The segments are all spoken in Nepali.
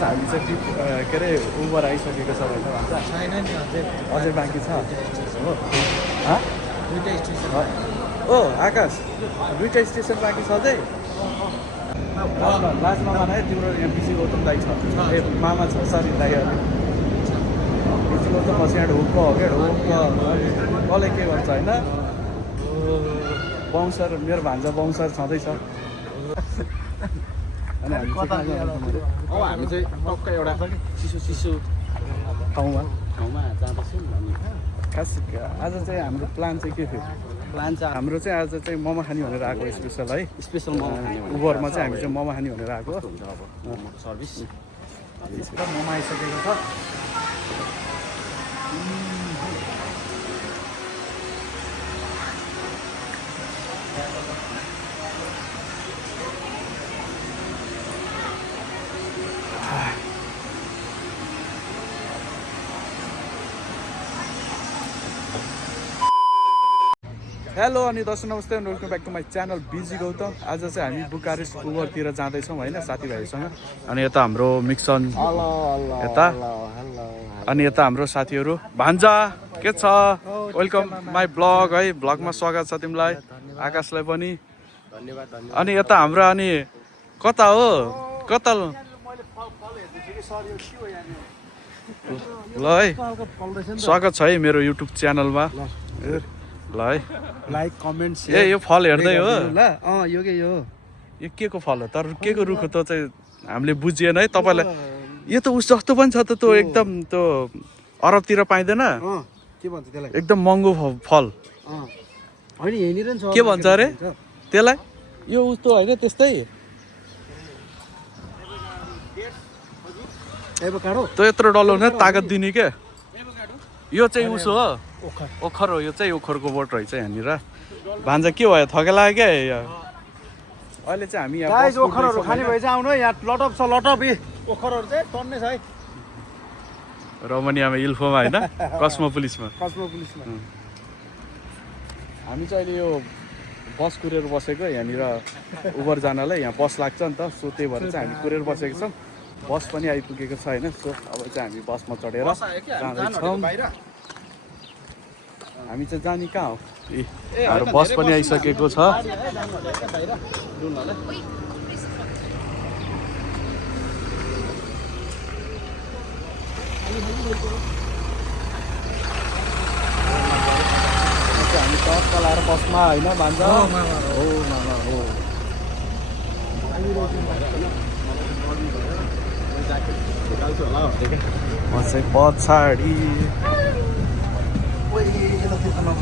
हामी चाहिँ के अरे उबर आइसकेको छ होइन भन्छ छैन नि अझै बाँकी छ हो दुईटा स्टेसन ओ आकाश दुईटा स्टेसन बाँकी छ अझै लाज नमान है तिम्रो एमपिसी गौतम दाई छ ए मामा छ सरी दाई एमपिसी गौतम बस यहाँ ढुक्क हो क्या ढुक्क कसले के गर्छ होइन बाउन्सर मेरो भान्जा बाउन्सर छँदैछ अनि हामी चाहिँ टक्क एउटा चिसो ठाउँमा जाँदैछौँ अनि खास आज चाहिँ हाम्रो प्लान चाहिँ के थियो प्लान चाहिँ हाम्रो चाहिँ आज चाहिँ मोमो खाने भनेर आएको स्पेसल है स्पेसल मोमो खाने उबरमा चाहिँ हामी चाहिँ मोमो खाने भनेर आएको हुन्छ अब मोमोको सर्भिस मोमो आइसकेको छ हेलो अनि दर्शक नमस्ते and welcome back to my channel busy Gautam आज चाहिँ हामी बुकारेस्ट उबरतिर जाँदैछौँ होइन साथीभाइहरूसँग अनि यता हाम्रो मिक्सन यता अनि यता हाम्रो साथीहरू भान्जा के छ वेलकम माई ब्लग है ब्लगमा स्वागत छ तिमीलाई आकाशलाई पनि धन्यवाद अनि यता हाम्रो अनि कता हो कता ल है स्वागत छ है मेरो युट्युब च्यानलमा ल है लाइक कमेन्ट ए यो फल हेर्दै हो ल यो के यो के को फल हो तर के को रुख हो त चाहिँ हामीले बुझिएन है तपाईँलाई यो त उस जस्तो पनि छ त त्यो एकदम त्यो अरबतिर पाइँदैन के भन्छ त्यसलाई एकदम महँगो फल होइन यहीँनिर नि छ के भन्छ अरे त्यसलाई यो उस्तो होइन त्यस्तै एभोकाडो त्यो यत्रो डल्लो हुने तागत दिने के यो चाहिँ उसो हो ओखर हो यो चाहिँ ओखरको बोट रहेछ यहाँनिर भान्जा के भयो थके लाग्यो क्या अहिले चाहिँ हामी यहाँ गाइस ओखरहरू खाने भए चाहिँ आउनु यहाँ लटप छ लटप ओखरहरू चाहिँ टन्ने छ है रमनियामा इल्फोमा होइन कस्मो पुलिसमा हामी चाहिँ अहिले यो बस कुरेर बसेको यहाँनिर उबर जानलाई यहाँ बस लाग्छ नि त सो त्यही भएर चाहिँ हामी कुरेर बसेको छौँ बस पनि आइपुगेको छ होइन सो अब चाहिँ हामी बसमा चढेर जाँदैछौँ हामी चाहिँ जाने कहाँ हो हाम्रो बस पनि आइसकेको छ हामी टक्क लाएर बसमा होइन भान्जा हो मामा हो म चाहिँ पछाडि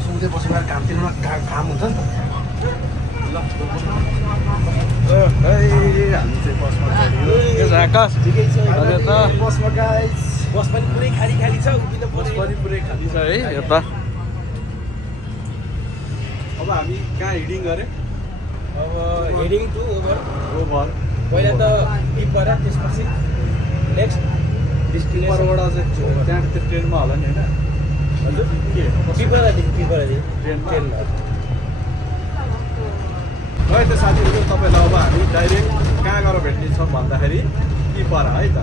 सुन्दै बसेर घामतिर घाम हुन्छ नि हामी चाहिँ बसमा आकाश ठिकै छ बसमा गाइस बस पनि पुरै खाली खाली छ बस पनि पुरै खाली छ है यता अब हामी कहाँ हिडिङ गरे अब हेडिङ टु ओभर पहिला त टिपर त्यसपछि नेक्स्ट डिस्ट्रिक्टबाट चाहिँ त्यहाँ त्यो ट्रेनमा होला नि होइन हजुर के टिपरादेखि ट्रेन है त साथीहरू तपाईँलाई अब हामी डाइरेक्ट कहाँ गएर भेट्ने छौँ भन्दाखेरि पिपरा है त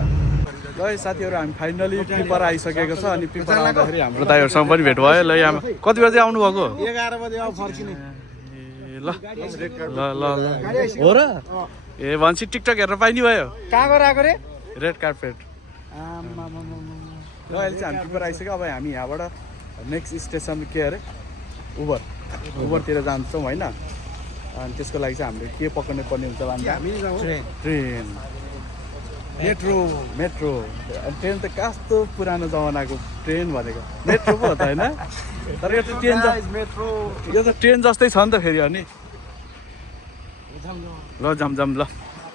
ल साथीहरू हामी फाइनली पिपरा आइसकेको छ अनि पिपरा आउँदाखेरि हाम्रो दाइहरूसँग पनि भेट भयो ल यहाँ कति बजी आउनुभएको 11 बजे अब फर्किने ल ल ल हो र ए भन्छ टिकटक हेर्न पाइने भयो कहाँ गएर आएको रे रेड कार्पेट ल अहिले चाहिँ हामी पिपरा आइसक्यो अब हामी यहाँबाट नेक्स्ट स्टेसन के अरे उबरतिर जान्छौँ होइन अनि त्यसको लागि चाहिँ हामीले के पकाउनु पर्ने हुन्छ भन्दा ट्रेन मेट्रो ट्रेन त कस्तो पुरानो जमानाको ट्रेन भनेको मेट्रो पो हो त होइन तर यो त ट्रेन यो त ट्रेन जस्तै छ नि त फेरि अनि ल जाम ल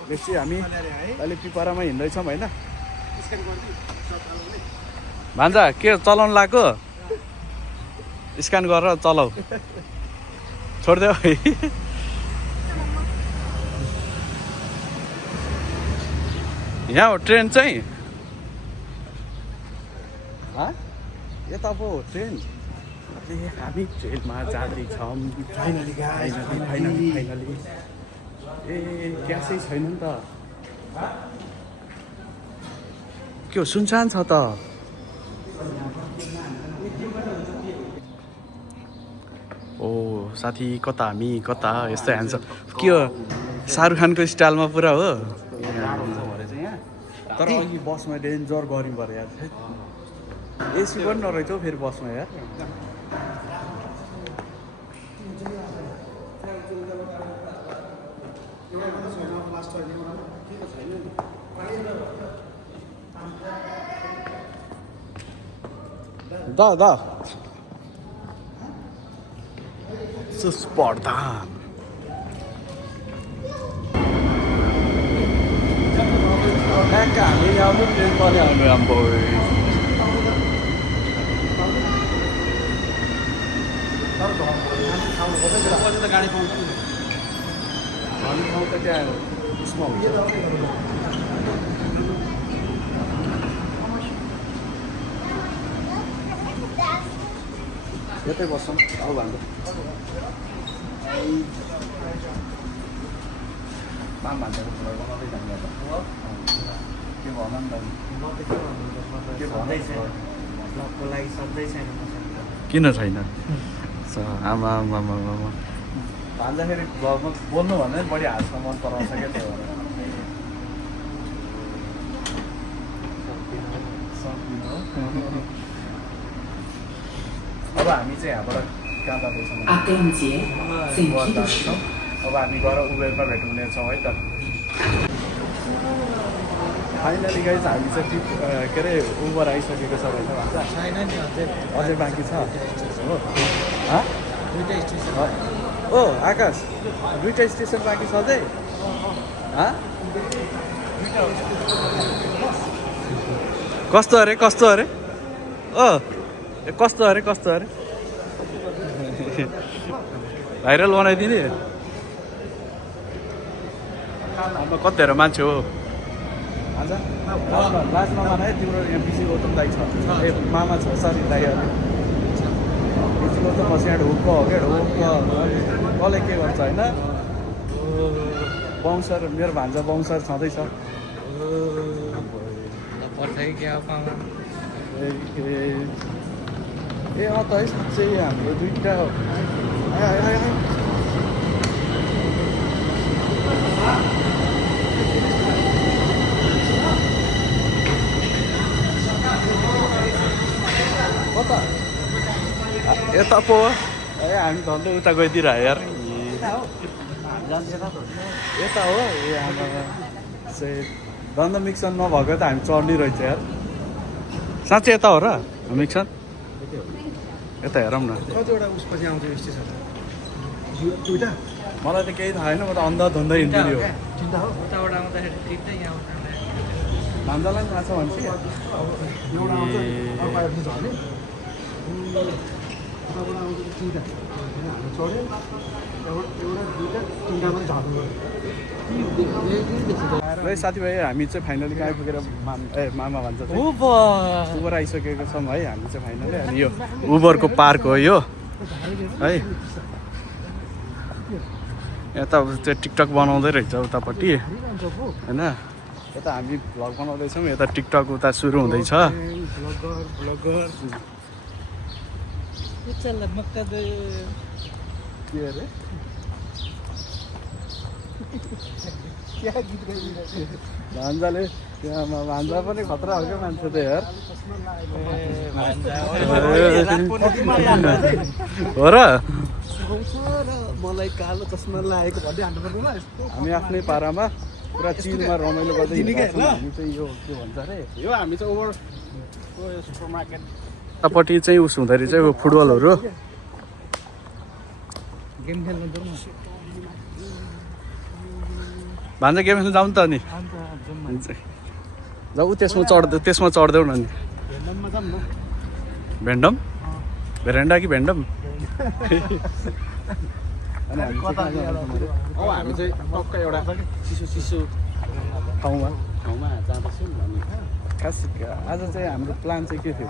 बेसी हामी अहिले पिपरामा हिँड्दैछौँ होइन भान्जा के चलाउनु लाग्यो स्क्यान गरेर चलाऊ छोडिदेऊ है यहाँ हो ट्रेन चाहिँ यता पो हो ट्रेन हामी ट्रेनमा जाँदैछौँ फाइनली ए ग्यासै छैन नि त के हो सुनसान छ त ओ साथी कता हामी कता यस्तो ह्यान्डसम के हो शाहरुख खानको स्टाइलमा पुरा हो तर अघि बसमा डेन्जर गऱ्यौँ पऱ्यो यार एसी पनि नरहेछ हौ फेरि बसमा यार दा स्पर्धा हामी आउनु ट्रेन पनि आउनु राम्रो गाडी पाउँछ त त्यहाँ उसमा हुन्छ यतै बस्छौँ अब भन्दा माम भान्जाको कुरा बनाउँदै जाने के भन नि के भन्दैछ लागि सधैँ छैन किन छैन आमा भान्दाखेरि भ्लगमा बोल्नु भन्दा पनि बढी हाल्छ मन पराउँछ क्या त्यो अब हामी चाहिँ यहाँबाट कहाँ जाँदैछौँ अब हामी गएर उबेरमा भेट्नुहुनेछौँ है त फाइनली गाइज हामी चाहिँ के अरे उबर आइसकेको छ होइन भन्छ छैन नि अझै बाँकी छ हो दुईवटा स्टेसन ओ आकाश दुईवटा स्टेसन बाँकी छ अझै कस्तो अरे ओ कस्तो अरे भाइरल बनाइदिने अब कतिहरू मान्छे हो लाज नमान है तिम्रो यहाँ बिजी गौतम दाइ छ ए मामा छ सरी दाइहरू बिजी गौतम बस यहाँ ढुक्क हो क्या ढुक्क कसले के गर्छ होइन बौसर मेरो भान्जा बौसर छँदैछ ए अँ त है साँच्चै हाम्रो दुईवटा कता यता पो ए हामी धन्दै उता गइदिइरह्यो यार यता हो ए आमा धन्दा मिक्सन नभएको त हामी चढ्ने रहेछ यार साँच्चै यता हो र मिक्सन यता हेरौँ न कतिवटा उसपछि आउँछ स्टेसन दुईवटा मलाई त केही थाहा छैन म त अन्धा हिँड्दियो भान्जालाई थाहा छ भन्छ ल साथीभाइ हामी चाहिँ फाइनली कहाँ पुगेर मामा भन्छ उबर आइसकेको छौँ है हामी चाहिँ फाइनली अनि यो उबरको पार्क हो यो है यता चाहिँ टिकटक बनाउँदै रहेछ उतापट्टि होइन यता हामी भ्लग बनाउँदैछौँ यता टिकटक उता सुरु हुँदैछ के अरे भान्जाले भान्जा पनि खतरा हो क्या मान्छे त यार हो र मलाई कालो चस्मा लागेको भन्दै हान्नुपर्ने हामी आफ्नै पारामा पुरा चिलमा रमाइलो गर्दै हामी चाहिँ यो के भन्छ अरे यो हामी चाहिँ ओभर सुपर मार्केट यतापट्टि चाहिँ उस हुँदो रहेछ फुटबलहरू गेम खेल्नु भान्जा गेम खेल्नु जाउँ नि त अनि जाऊ त्यसमा चढ्दैौ न नि भेन्डम भेरेन्डा कि भेन्डम हामी चाहिँ टक्क एउटा चिसो ठाउँमा जाँदैछौँ खास आज चाहिँ हाम्रो प्लान चाहिँ के थियो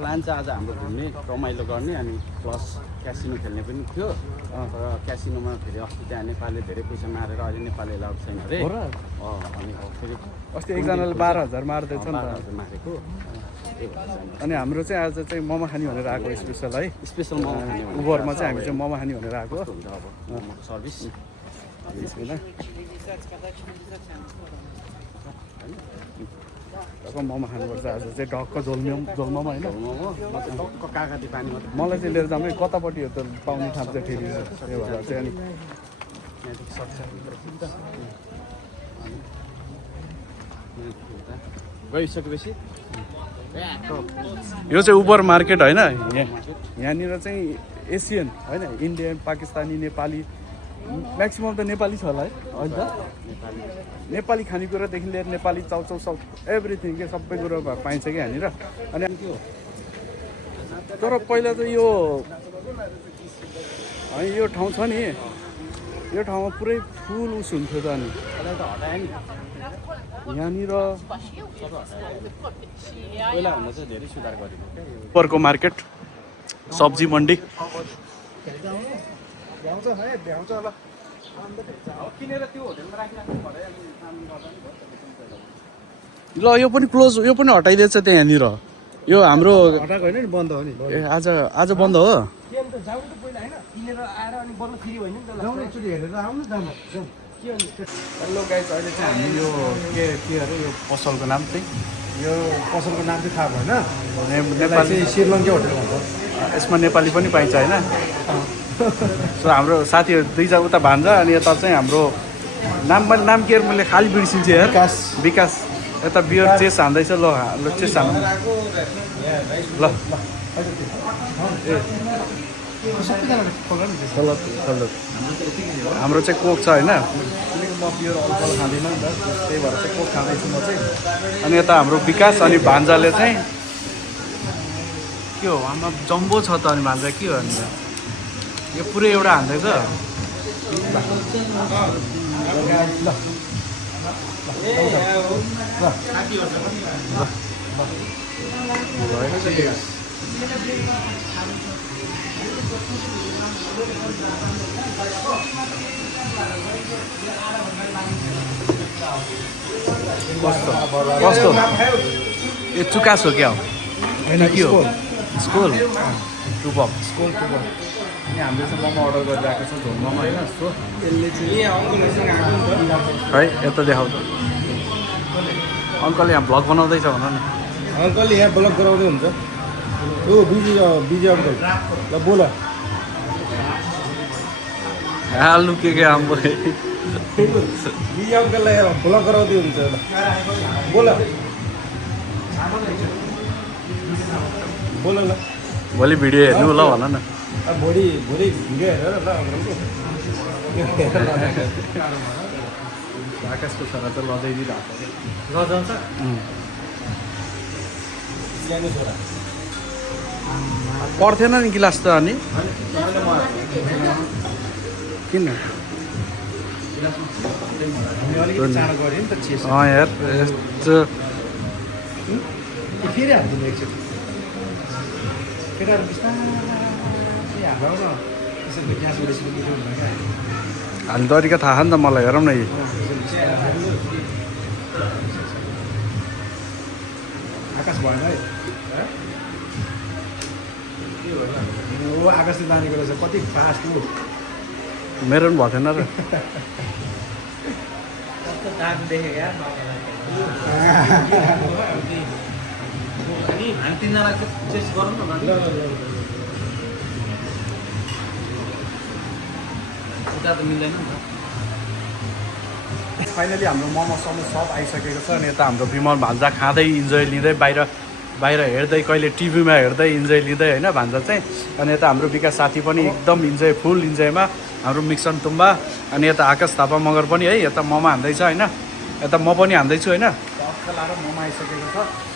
प्लान चाहिँ आज हाम्रो घुम्ने रमाइलो गर्ने अनि प्लस क्यासिनो खेल्ने पनि थियो तर क्यासिनोमा फेरि अस्ति त्यहाँ नेपालले धेरै पैसा मारेर अहिले नेपाली एलाउड छैन अरे अनि फेरि अस्ति एकजनाले 12,000 मार्दैछ नि त मारेको अनि हाम्रो चाहिँ आज चाहिँ मोमो खाने भनेर आएको स्पेसल है स्पेसल मोमो खाने उबरमा चाहिँ हामी चाहिँ मोमो खाने भनेर आएको हुन्छ अब मोमोको सर्भिस मोमो खानुपर्छ आज चाहिँ ढक्क झोलमोमो होइन मोमो म चाहिँ टक्क कागती पानी मात्रै मलाई चाहिँ लिएर जानु कतापट्टि हो त पाउने ठाउँ चाहिँ फेरि त्यो भएर चाहिँ अनि यहाँदेखि सक्छ गइसकेपछि यो चाहिँ उबर मार्केट होइन यहाँनिर चाहिँ एसियन होइन इन्डियन पाकिस्तानी नेपाली म्याक्सिमम् त नेपाली छ होला है होइन त नेपाली खानेकुरादेखि लिएर नेपाली चाउचाउ सब एभ्रिथिङ के सबै कुरो पाइन्छ कि यहाँनिर अनि तर पहिला चाहिँ यो यो ठाउँ छ नि यो ठाउँमा पुरै फुल उस हुन्थ्यो त अनि यहाँनिर पहिलाभन्दा चाहिँ धेरै सुधार गरेको क्या उबरको मार्केट सब्जी मन्डी ल यो पनि क्लोज यो पनि हटाइदिएछ त्यहाँनिर यो हाम्रो हटाएको होइन नि बन्द हो नि ए आज बन्द हो हेलो गाइस अहिले चाहिँ हामी यो के अरे यो पसलको नाम चाहिँ यो पसलको नाम चाहिँ थाहा भएन नेपाली श्रीलङ्का होटल भन्छ यसमा नेपाली पनि पाइन्छ होइन सो हाम्रो साथीहरू दुईजना उता भान्जा अनि यता चाहिँ हाम्रो नाम के मैले खालि बिर्सिन्छु यार विकास यता बियर चेस हान्दैछ ल चेस हान्नु ल हाम्रो चाहिँ कोक छ होइन म बियर अल्कोहल खाँदिनँ नि त त्यही भएर चाहिँ कोक खाँदैछु म चाहिँ अनि यता हाम्रो विकास अनि भान्जाले चाहिँ के हो आमा जम्बो छ त अनि भान्जा के हो अनि यो पुरै एउटा हान्दैछ कस्तो यो चुकास हो क्या हो होइन के हो स्कुल स्कुल टुपप स्कुल टुपप अनि हामीले चाहिँ मोमो अर्डर गरेर आएको छ झोल मोमो होइन यस्तो है यता देखाउ त अङ्कलले यहाँ भ्लग बनाउँदैछ भन न अङ्कलले यहाँ ब्लक गराउँदै हुन्छ ओ बिजी अङ्कल ल बोल हाल्नु के आम्बो बिजी अङ्कललाई ब्लक गराउँदै हुन्छ ल बोल बोल ल भोलि भिडियो हेर्नु ल भन न अब भोलि भिडियो हेरेर ल अङ्कलको आकाशको छोरा चाहिँ लजाइदिइरहेको लजाउँछ सानो छोरा पर्थेन नि गिलास त अनि किन अलिकति चाँडो गऱ्यो नि त चेस यार यस्तो फेरि हालिदिनु एकचोटि केटाहरू बिस्तारै हाम्रो न त्यसरी ग्यास उडेपछि मिठो हुन्छ क्या हाल्ने तरिका थाहा छ नि त मलाई हेरौँ न आकाश भएन है ओ आकाशले जानेको रहेछ कति फास्ट हो मेरो पनि भएको थिएन र फाइनली हाम्रो मोमो समो सब आइसकेको छ अनि यता हाम्रो विमल भान्जा खाँदै इन्जोय लिँदै बाहिर हेर्दै कहिले टिभीमा हेर्दै इन्जोय लिँदै होइन भान्जा चाहिँ अनि यता हाम्रो विकास साथी पनि एकदम इन्जोय फुल इन्जोयमा हाम्रो मिक्सन तुम्बा अनि यता आकाश थापा मगर पनि है यता मोमो हान्दैछ होइन यता म पनि हान्दैछु होइन टक्क लाएर मोमो आइसकेको छ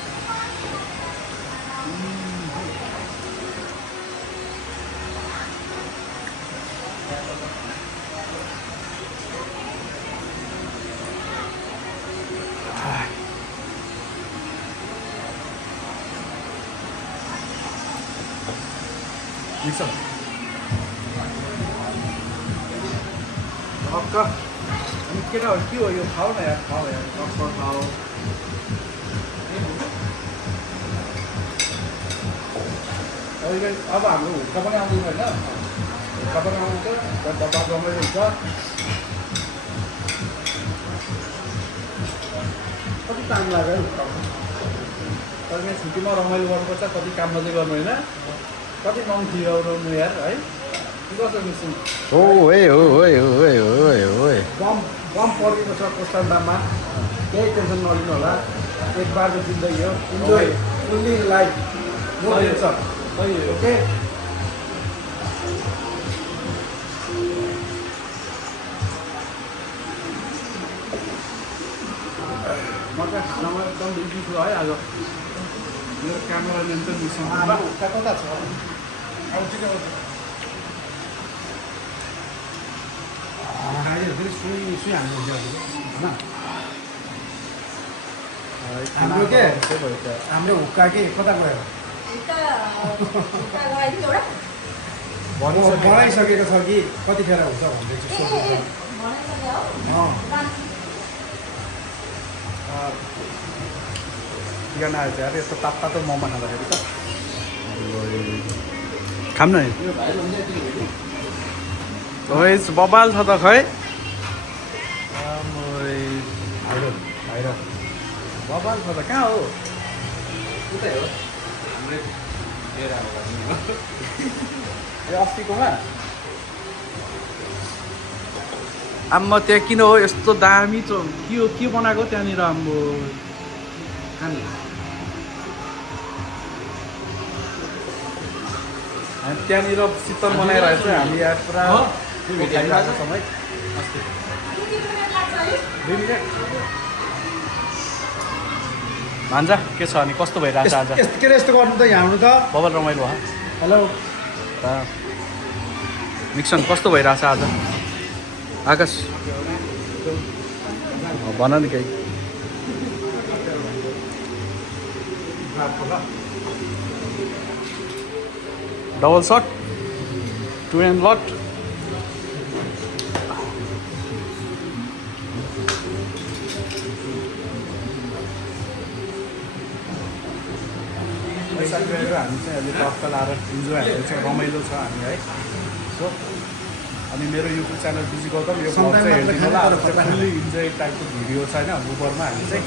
मिक्सर हक्क अनि केटाहरू के हो यो खाऊ न यार टक्क खाऊ अब हाम्रो हुक्का पनि आउँदैन होइन हुक्का पनि आउँछ डब्बा रमाइलो हुन्छ कति टाइम लाग्यो हुक्कामा तर यहाँ छुट्टीमा रमाइलो गर्नुपर्छ कति काम मात्रै गर्नु होइन कति नङ खियाउनु यार है के गर्छ मिसिङ बम परेको छ कोस्टान्डामा केही टेन्सन नलिनु होला एक बारको जिन्दगी हो enjoy fully life no tension okay म त खानामा एकदम बिजी छु है आज मेरो क्यामेराम्यान चाहिँ मिसिङ कता छ अब ठिकै हो फेरि सुइहाल्नु हुन्छ होइन हाम्रो के हाम्रो हुक्का के कता गयो बनाइसकेको छ कि कतिखेर हुन्छ भन्दैछु चिकन आएछ यार यस्तो तातो मोमो खाँदाखेरि त खाम न बबाल छ त खै बबाल छ त कहाँ हो उतै हो ए अस्तिकोमा आम्मा त्यहाँ किन हो यस्तो दामी के बनाएको त्यहाँनिर आम्बो त्यहाँनिर शीतल बनाइरहेको छ हामी यहाँ पुरा खाइरहेको समय भान्जा के छ अनि कस्तो भइरहेको छ आज के यस्तो गर्नु त यहाँ आउनु त बबल रमाइलो भयो हेलो मिक्सन कस्तो भइरहेछ आज आकाश भन नि केही डबल सट 2 and lot साथीभाइहरू हामी चाहिँ अहिले टक्क लाएर इन्जोय हाम्रो चाहिँ रमाइलो छ हामी है सो अनि मेरो युट्युब च्यानल बिजी गौतम यो ब्लग चाहिँ हेरिदिनु होला फुल्ली इन्जोय टाइपको भिडियो छ होइन उबरमा हामी चाहिँ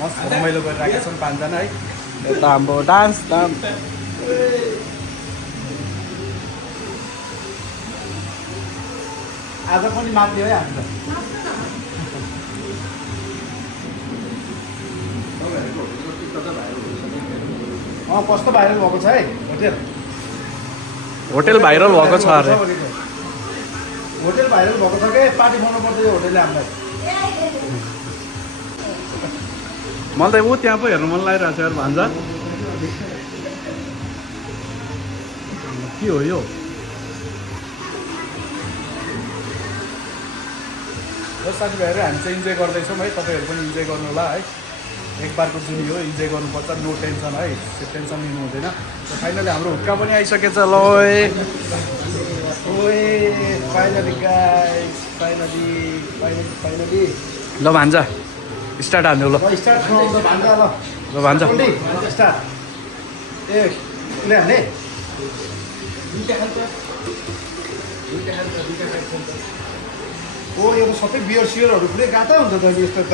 मस्त रमाइलो गरिरहेका छौँ 5 जना है यता हाम्रो डान्स आज पनि माथि है हामी कस्तो भाइरल भएको छ है होटेल भाइरल भएको छ अरे होटेल भाइरल भएको छ के पार्टी बनाउनु पर्छ यो होटेलले हामीलाई मलाई त ऊ त्यहाँ पो हेर्नु मन लागिरहेको छ यार भान्जा के हो यो साथीभाइहरू हामी चाहिँ इन्जोय गर्दैछौँ है तपाईँहरू पनि इन्जोय गर्नु होला है एक बारको जुनी हो इन्जोय गर्नुपर्छ नो टेन्सन है टेन्सन लिनु हुँदैन फाइनली हाम्रो हुक्का पनि आइसकेछ ल फाइनली गाइस फाइनली ल भान्जा स्टार्ट हान्नु ल स्टार्ट भान्जा ल भान्जा स्टार्ट ए ले हान्ने ओ यो त सबै बियर सियरहरू पुरै गाता हुन्छ त यस्तो त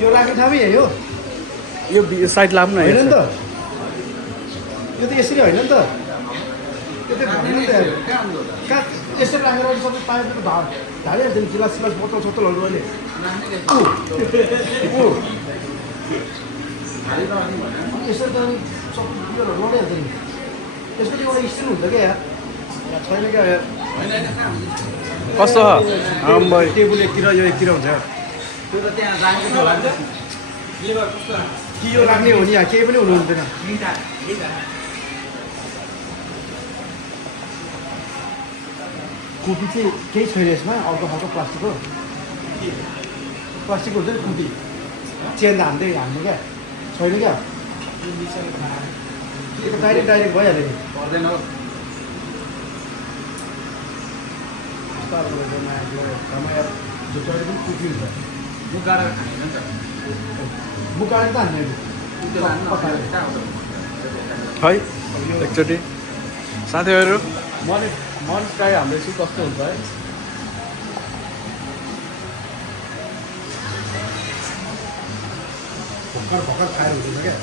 यो राख्ने ठाउँमै हो यो साइड लाम न होइन नि त यो त यसरी होइन नि त यो त भन्नु नि त कहाँ यसरी राखेर सबै पायो ढालिहाल्छ नि गिलास बोतल सोतलहरू अहिले यसरी त सबै बियरहरू लडाइहाल्छ नि यसको त एउटा स्टिल हुन्छ क्या छैन क्या कस्तो टेबुल एकतिर यो एकतिर हुन्छ त्यो त त्यहाँ राखेको होला नि त कि यो राख्ने हो नि यहाँ केही पनि हुनु हुँदैन कोपी चाहिँ केही छैन यसमा अर्को खालको प्लास्टिकको हुन्छ नि कोपी चेन हान्दै हान्नु क्या छैन क्या डाइरेक्ट भइहाल्यो नि पर्दैन हो मुख गाडेर खाँदैन नि त मुकाएर त हान्ने त्यो लानु कहाँ हुन्छ है एकचोटि साथीहरू मनी ट्राई हाम्रो यसो कस्तो हुन्छ है भर्खर खाएर हुँदैन क्या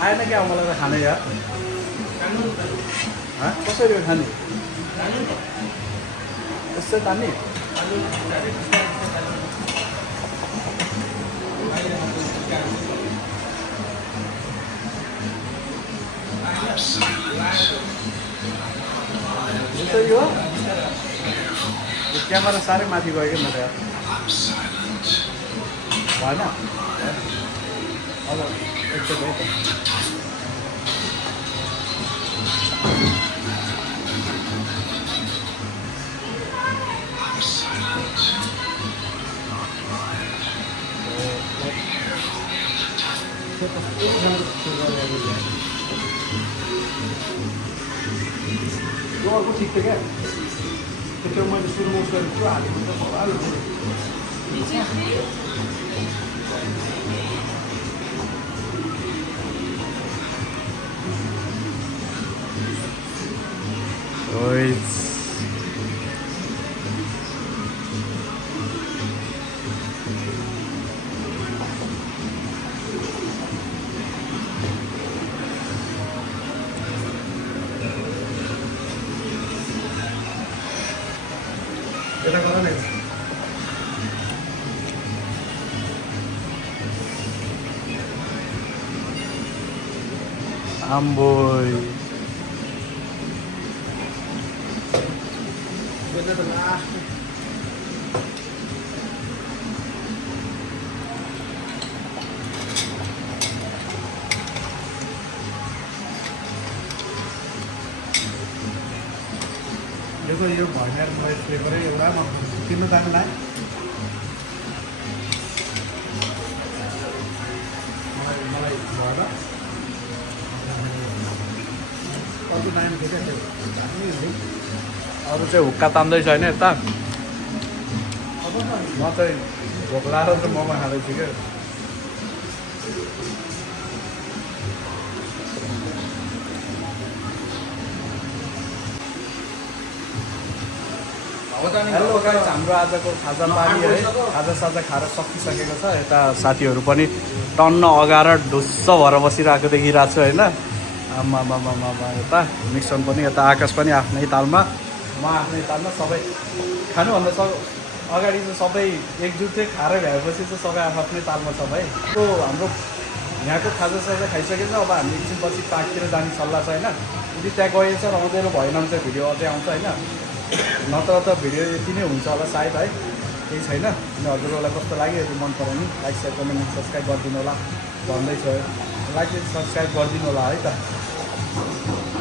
आएन क्या मलाई त खाने यार कसरी हो खाने यस्तै तान्ने जस्तै हो क्यामेरा साह्रै माथि गयो क्या म त यार भएन अब एकचोटि है त यो अर्को ठिक थियो क्या त्यो मैले सुरुमा उस गरेको पुरा हालेको त ओइ यता गर न आम्बोय यता त लास्ट देखो यो भर्नेर फ्लेभरै एउटा किन्नु जानु ना मलाई भएर अर्को टाइम थियो क्या त्यो अरू चाहिँ हुक्का तान्दैछ होइन यता अब म चाहिँ भोक लाएर चाहिँ मोमो खाँदैछु क्या हेलो गाइस हाम्रो आजको खाजा पानी है खाजा खाएर सकिसकेको छ यता साथीहरू पनि टन्न अगाएर ढुस्स भएर बसिरहेको देखिरहेको छु होइन आमामामामा यता मिक्सन पनि यता आकाश पनि आफ्नै तालमा म आफ्नै तालमा सबै खानुभन्दा अगाडि चाहिँ सबै एकजुट चाहिँ खाएर भ्याएपछि चाहिँ सबै आफ्नै तालमा छ भाइ त्यो हाम्रो यहाँको खाजा खाइसकेछ अब हामी एकछिनपछि पार्कतिर जाने सल्लाह छ होइन यदि त्यहाँ गएछ र आउँदैन भएन भने चाहिँ भिडियो अझै आउँछ होइन नत्र त भिडियो यति नै हुन्छ होला सायद है केही छैन अनि हजुरहरूलाई कस्तो लाग्यो यदि मन पऱ्यो नि लाइक सेयर कमेन्ट सब्सक्राइब गरिदिनु होला भन्दैछ लाइक सब्सक्राइब गरिदिनु होला है त